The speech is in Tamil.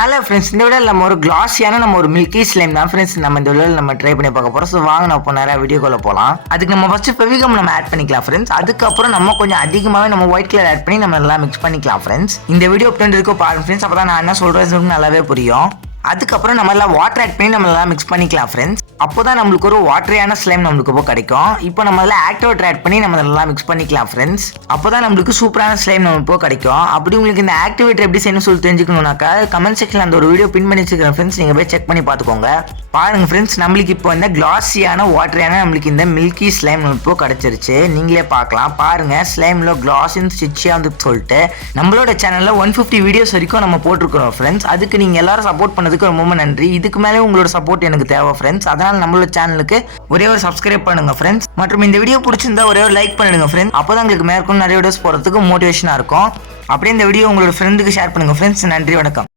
ஹலோ ஃப்ரெண்ட்ஸ், இந்த வீடியோவில் நம்ம ஒரு கிளாஸியான ஒரு மில்கி ஸ்லைம் தான் ஃப்ரெண்ட்ஸ் நம்ம இந்த வீடியோவில் நம்ம ட்ரை பண்ணி பார்க்க போகிறோம். ஸோ வாங்க நம்ம நேராக வீடியோக்குள்ள போகலாம். அதுக்கு நம்ம ஃபஸ்ட்டு ஃபெவிகம் நம்ம ஆட் பண்ணிக்கலாம் ஃப்ரெண்ட்ஸ். அதுக்கப்புறம் நம்ம கொஞ்சம் அதிகமாகவே நம்ம ஒயிட் கலர் ஆட் பண்ணி நம்ம எல்லாம் மிக்ஸ் பண்ணிக்கலாம் ஃப்ரெண்ட்ஸ். இந்த வீடியோ எப்படி இருக்கோ பாருங்க ஃப்ரெண்ட்ஸ், அப்போ தான் நான் என்ன சொல்கிறது நல்லாவே புரியும். அதுக்கப்புறம் நம்ம எல்லாம் வாட்டர் ஆட் பண்ணி நம்ம எல்லாம் மிக்ஸ் பண்ணிக்கலாம் ஃப்ரெண்ட்ஸ். அப்போ தான் நம்மளுக்கு ஒரு வாட்டரியான ஸ்லைம் நம்மளுக்கு இப்போ கிடைக்கும். இப்போ நம்ம எல்லாம் ஆக்டிவேட்டர் ஆட் பண்ணி நம்ம எல்லாம் மிக்ஸ் பண்ணிக்கலாம் ஃப்ரெண்ட்ஸ். அப்போ தான் நம்மளுக்கு சூப்பரான ஸ்லைம் நம்ம இப்போ கிடைக்கும். அப்படி உங்களுக்கு இந்த ஆக்டிவேட்டர் எப்படி செய்யணும்னு சொல்லி தெரிஞ்சுக்கணும்னாக்கா கமெண்ட் செக்ஷனில் அந்த ஒரு வீடியோ பின் பண்ணி வச்சுக்கிறேன் ஃப்ரெண்ட்ஸ். நீங்கள் போய் செக் பண்ணி பார்த்துக்கோங்க. பாருங்க ஃப்ரெண்ட்ஸ், நம்மளுக்கு இப்போ இந்த கிளாஸியான வாட்டரியான நம்மளுக்கு இந்த மில்கி ஸ்லைம் இப்போ கிடைச்சிருச்சு. நீங்களே பார்க்கலாம். பாருங்க, ஸ்லைம்ல கிளாஸின் ஸ்டிச்சியாக வந்து சொல்லிட்டு நம்மளோட சேனலில் 150 வீடியோஸ் வரைக்கும் நம்ம போட்டிருக்கிறோம் ஃப்ரெண்ட்ஸ். அதுக்கு நீங்கள் எல்லாரும் சப்போர்ட் பண்ணதுக்கு ரொம்ப நன்றி. இதுக்கு மேலே உங்களோட சப்போர்ட் எனக்கு தேவை ஃப்ரெண்ட்ஸ். அதனால நம்மளோட சேனலுக்கு ஒரே ஒரு சப்ஸ்கிரைப் பண்ணுங்க ஃப்ரெண்ட்ஸ். மற்றும் இந்த வீடியோ பிடிச்சிருந்தா ஒரே ஒரு லைக் பண்ணிடுங்க ஃப்ரெண்ட்ஸ். அப்போதான் உங்களுக்கு மேற்கொண்டு நிறைய வீடியோஸ் போகிறதுக்கு மோட்டிவேஷனாக இருக்கும். அப்படியே இந்த வீடியோ உங்களோட ஃப்ரெண்டுக்கு ஷேர் பண்ணுங்க ஃப்ரெண்ட்ஸ். நன்றி, வணக்கம்.